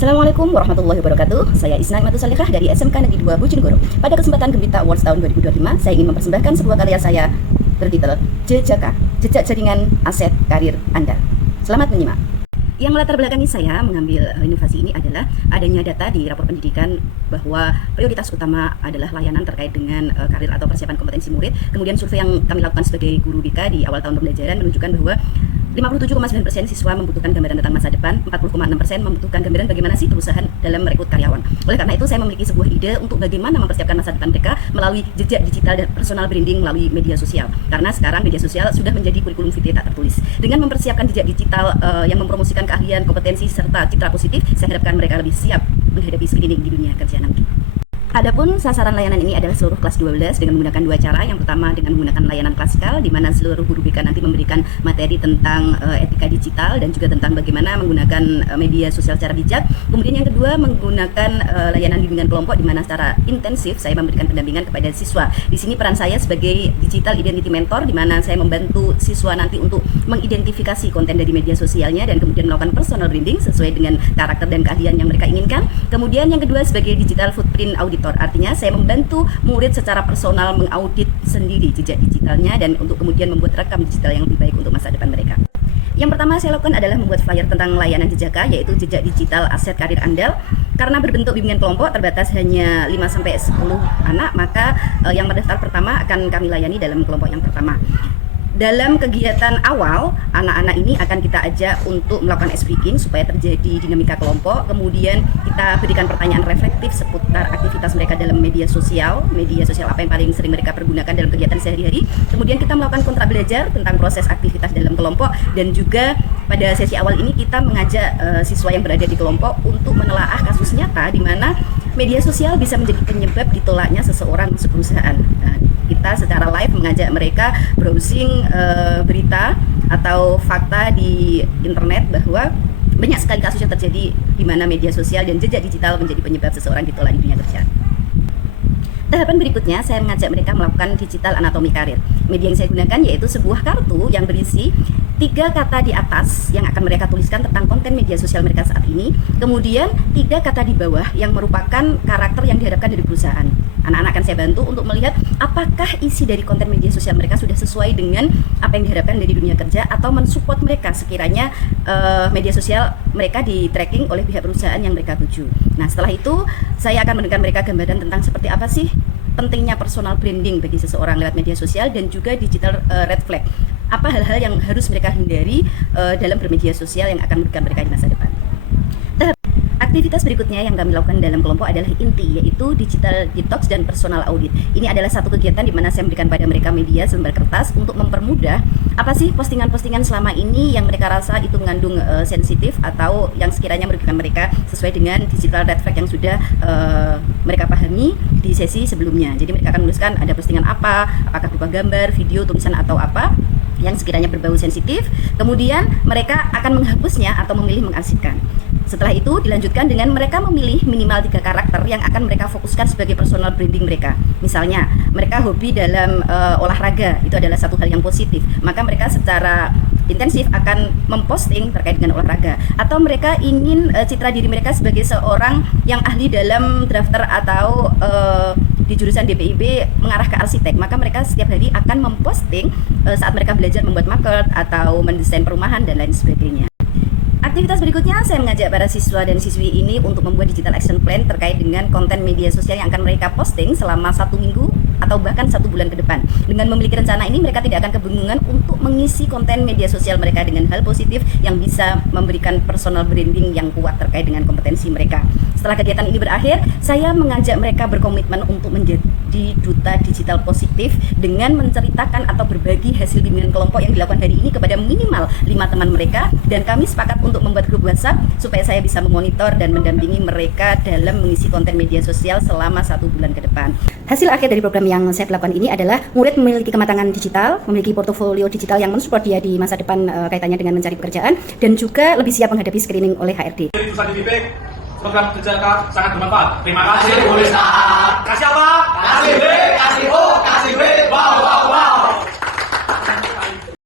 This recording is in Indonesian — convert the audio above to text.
Assalamualaikum warahmatullahi wabarakatuh. Saya Isna Imatus Salihah dari SMK Negeri 2 Bojonegoro. Pada kesempatan Gembita Awards tahun 2025, saya ingin mempersembahkan sebuah karya saya bertitel Jejaka, Jejak Jaringan Aset Karir Anda. Selamat menyimak. Yang melatar belakangi saya mengambil inovasi ini adalah adanya data di rapor pendidikan bahwa prioritas utama adalah layanan terkait dengan karir atau persiapan kompetensi murid. Kemudian survei yang kami lakukan sebagai guru BK di awal tahun pembelajaran menunjukkan bahwa 57,9% siswa membutuhkan gambaran tentang masa depan, 40,6% membutuhkan gambaran bagaimana sih perusahaan dalam merekrut karyawan. Oleh karena itu, saya memiliki sebuah ide untuk bagaimana mempersiapkan masa depan mereka melalui jejak digital dan personal branding melalui media sosial. Karena sekarang media sosial sudah menjadi kurikulum vitae tak tertulis. Dengan mempersiapkan jejak digital yang mempromosikan keahlian, kompetensi, serta citra positif, saya harapkan mereka lebih siap menghadapi screening di dunia kerja nanti. Adapun sasaran layanan ini adalah seluruh kelas 12 dengan menggunakan dua cara. Yang pertama dengan menggunakan layanan klasikal, di mana seluruh guru BK nanti memberikan materi tentang etika digital dan juga tentang bagaimana menggunakan media sosial secara bijak. Kemudian yang kedua menggunakan layanan bimbingan kelompok, di mana secara intensif saya memberikan pendampingan kepada siswa. Di sini peran saya sebagai digital identity mentor, di mana saya membantu siswa nanti untuk mengidentifikasi konten dari media sosialnya dan kemudian melakukan personal branding sesuai dengan karakter dan keahlian yang mereka inginkan. Kemudian yang kedua sebagai digital footprint audit. Artinya saya membantu murid secara personal mengaudit sendiri jejak digitalnya dan untuk kemudian membuat rekam digital yang lebih baik untuk masa depan mereka. Yang pertama saya lakukan adalah membuat flyer tentang layanan Jejaka, yaitu jejak digital aset karir andal. Karena berbentuk bimbingan kelompok terbatas hanya 5-10 anak, maka yang mendaftar pertama akan kami layani dalam kelompok yang pertama. Dalam kegiatan awal, anak-anak ini akan kita ajak untuk melakukan ice breaking supaya terjadi dinamika kelompok. Kemudian kita berikan pertanyaan reflektif seputar aktivitas mereka dalam media sosial apa yang paling sering mereka pergunakan dalam kegiatan sehari-hari. Kemudian kita melakukan kontrak belajar tentang proses aktivitas dalam kelompok, dan juga pada sesi awal ini kita mengajak siswa yang berada di kelompok untuk menelaah kasus nyata di mana media sosial bisa menjadi penyebab ditolaknya seseorang masuk perusahaan. Nah, kita secara live mengajak mereka browsing berita atau fakta di internet bahwa banyak sekali kasus yang terjadi di mana media sosial dan jejak digital menjadi penyebab seseorang ditolak di dunia kerja. Tahapan berikutnya, saya mengajak mereka melakukan digital anatomi karir. Media yang saya gunakan yaitu sebuah kartu yang berisi 3 kata di atas yang akan mereka tuliskan tentang konten media sosial mereka saat ini. Kemudian 3 kata di bawah yang merupakan karakter yang diharapkan dari perusahaan. Anak-anak akan saya bantu untuk melihat apakah isi dari konten media sosial mereka sudah sesuai dengan apa yang diharapkan dari dunia kerja, atau mensupport mereka sekiranya media sosial mereka di tracking oleh pihak perusahaan yang mereka tuju. Nah, setelah itu saya akan memberikan mereka gambaran tentang seperti apa sih pentingnya personal branding bagi seseorang lewat media sosial, dan juga digital red flag. Apa hal-hal yang harus mereka hindari dalam bermedia sosial yang akan merugikan mereka di masa depan. Aktivitas berikutnya yang kami lakukan dalam kelompok adalah inti, yaitu digital detox dan personal audit. Ini adalah satu kegiatan di mana saya memberikan pada mereka media selembar kertas untuk mempermudah apa sih postingan-postingan selama ini yang mereka rasa itu mengandung sensitif atau yang sekiranya merugikan mereka sesuai dengan digital red flag yang sudah mereka pahami di sesi sebelumnya. Jadi mereka akan menuliskan ada postingan apa, apakah berupa gambar, video, tulisan atau apa yang sekiranya berbau sensitif. Kemudian mereka akan menghapusnya atau memilih mengarsipkan. Setelah itu dilanjutkan dengan mereka memilih minimal 3 karakter yang akan mereka fokuskan sebagai personal branding mereka. Misalnya mereka hobi dalam olahraga, itu adalah satu hal yang positif, maka mereka secara intensif akan memposting terkait dengan olahraga. Atau mereka ingin citra diri mereka sebagai seorang yang ahli dalam drafter atau di jurusan DPIB mengarah ke arsitek, maka mereka setiap hari akan memposting saat mereka belajar membuat maket atau mendesain perumahan dan lain sebagainya. Aktivitas berikutnya, saya mengajak para siswa dan siswi ini untuk membuat digital action plan terkait dengan konten media sosial yang akan mereka posting selama 1 minggu atau bahkan 1 bulan ke depan. Dengan memiliki rencana ini, mereka tidak akan kebingungan untuk mengisi konten media sosial mereka dengan hal positif yang bisa memberikan personal branding yang kuat terkait dengan kompetensi mereka. Setelah kegiatan ini berakhir, saya mengajak mereka berkomitmen untuk menjadi duta digital positif dengan menceritakan atau berbagi hasil bimbingan kelompok yang dilakukan hari ini kepada minimal 5 teman mereka, dan kami sepakat untuk membuat grup WhatsApp supaya saya bisa memonitor dan mendampingi mereka dalam mengisi konten media sosial selama 1 bulan ke depan. Hasil akhir dari program yang saya lakukan ini adalah murid memiliki kematangan digital, memiliki portofolio digital yang mensupport dia di masa depan kaitannya dengan mencari pekerjaan, dan juga lebih siap menghadapi screening oleh HRD. Program Jejaka sangat bermanfaat. Terima kasih Bu Risna. Kasih apa? Kasih B, kasih O, kasih B, wow, wow, wow.